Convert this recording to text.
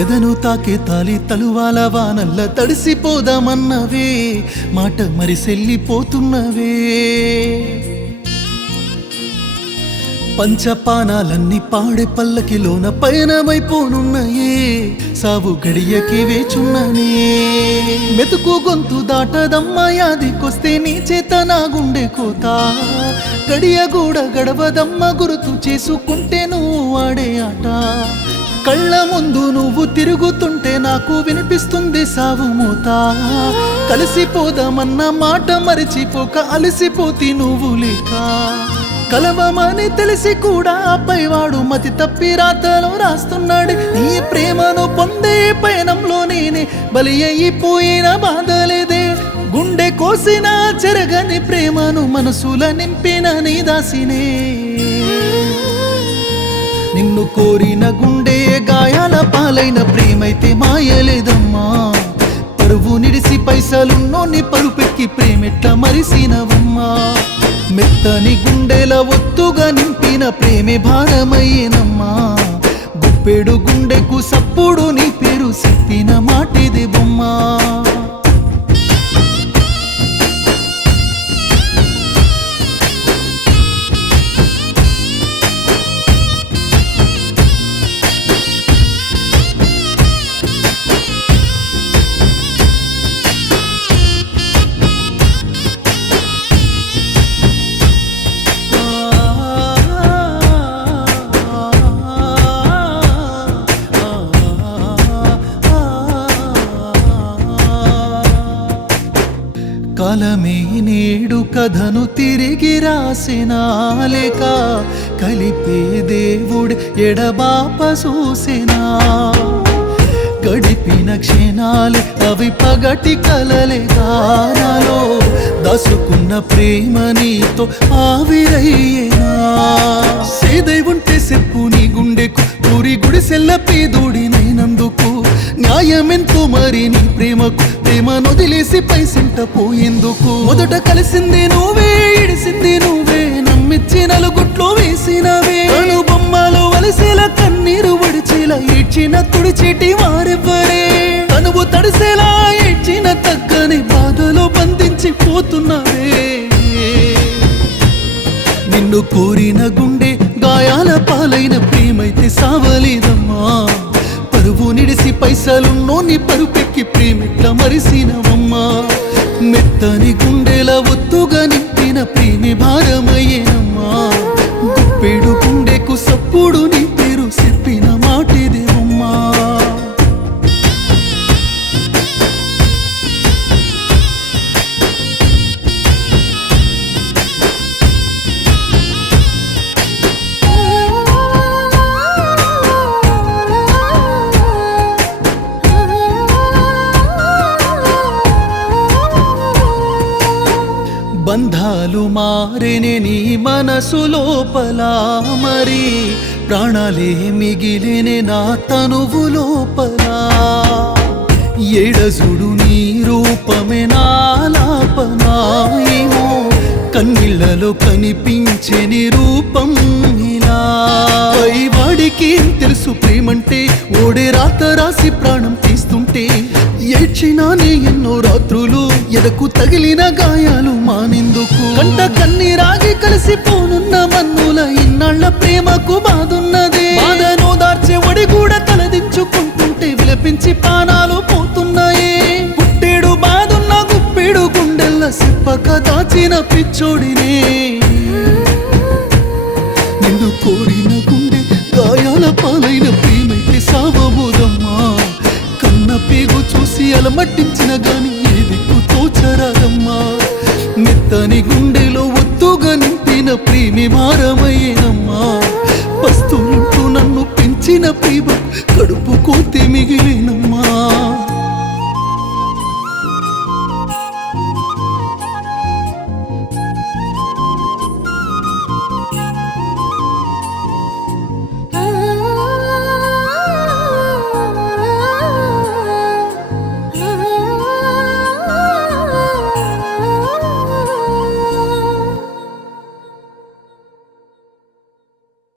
ఎదను తాకే తాలి తలువాల వానల్ల తడిసిపోదామన్నవే మాట మరిసెల్లిపోతున్నవే పంచపానాలన్నీ పాడే పల్లకిలోన పయనమైపోనున్నాయే సావు గడియకి వేచున్ననే మెతుకు గొంతు దాటదమ్మా యాదికొస్తే నీ చేత నా గుండె కోత గడియ కూడా గడవదమ్మ గుర్తు చేసుకుంటే నువ్వు ఆడే ఆట కళ్ళ ముందు నువ్వు తిరుగుతుంటే నాకు వినిపిస్తుంది సావు మూత కలిసిపోదామన్న మాట మరిచిపోక అలసిపోతి నువ్వు లేక కలవమని తెలిసి కూడా పైవాడు మతి తప్పి రాతలో రాస్తున్నాడు నీ ప్రేమను పొందే పయనంలో నేనే బలి అయిపోయిన బాధలేదే గుండె కోసిన చెరగని ప్రేమను మనసుల నింపిన నీ దాసినే నిన్ను కోరిన గుండె గాయాల పాలైన ప్రేమైతే మాయలేదమ్మా పరువు నిడిసి పైసలున్నోని పరుపెక్కి ప్రేమెట్ల మరిసినవమ్మా మెత్తని గుండెల ఒత్తుగా నింపిన ప్రేమే భారమయ్యేనమ్మా గుప్పెడు గుండెకు సప్పుడు నీ పేరు చెప్పిన మాటిది బొమ్మా కాలమే నేడు కథను తిరిగి రాసినా లేక కలిపే దేవుడు ఎడబాప చూసినా గడిపిన క్షణాలే అవి పగటి కలలే గానాలో దాసుకున్న ప్రేమ నీతో ఆవిరయ్యేనా సేదై ఉంటే చెప్పు నీ గుండెకు పూరి గుడిసెల్ల పేదోడినైనందుకు న్యాయమెంతో మరి నీ ప్రేమకు ప్రేమ నొదిలేసి పైసింట పోయేందుకు మొదట కలిసింది నువ్వే ఇడిసింది నువ్వే నమ్మిచ్చి నలుగుట్లో వేసినవే బొమ్మలు వలసేలా కన్నీరు వడిచేలా ఏడ్చిన తుడిచేటి వారెవ్వరే తనువు తడిసేలా ఏడ్చిన తగ్గని బాధలో బంధించి పోతున్నావే నిన్ను కోరిన గుండె గాయాల పాలైన ప్రేమైతే సావలేదమ్మా పరువు నిడిసి పైసలున్నోని పరుపెక్కి ప్రేమిట్ల మరిసినవమ్మా మెత్తని గుండెల ఒత్తుగా నింపిన ప్రేమి భారమయ్యేనమ్మా గుప్పెడు గుండెకు సప్పుడు నీ పేరు చెప్పిన మాటిదేవమ్మా బంధాలు మారేనే నీ మనసు లోపల మరి ప్రాణాలే మిగిలేనే నా తనువు లోపల ఏడజుడు నీ రూపమే నాలాపనాయేమో కన్నీళ్లలో కనిపించే నీ రూపం ఇలా వాడికి తెలుసు ప్రేమంటే ఓడే రాత రాసి ప్రాణం తీస్తుంటే ఏడ్చినానే ఎన్నో రాత్రులు ఎదకు తగిలిన గాయాలు మానెందుకు కంట కన్నీరాగి కలిసిపోనున్న మన్నుల ఇన్నాళ్ల ప్రేమకు బాధున్నదే బాధను దార్చే ఒడి కూడా తలదించుకుంటుంటే విలపించి పానాలు పోతున్నాయే పుట్టేడు బాధున్న గుప్పెడు గుండెల్ల సిప్పక దాచిన పిచ్చోడినే నిన్ను కోరిన గుండె గాయాల పాలైన ప్రేమైతే సావబోదమ్మా కన్న పేగు చూసి అలమట్టించిన గాని ఏ దిక్కు తోచరాదమ్మా మెత్తని గుండెలో ఒత్తుగా నింపిన ప్రేమి భారమయ్యేనమ్మా పస్తులుంటూ నన్ను పెంచిన ప్రేమ కడుపు కోతి మిగిలి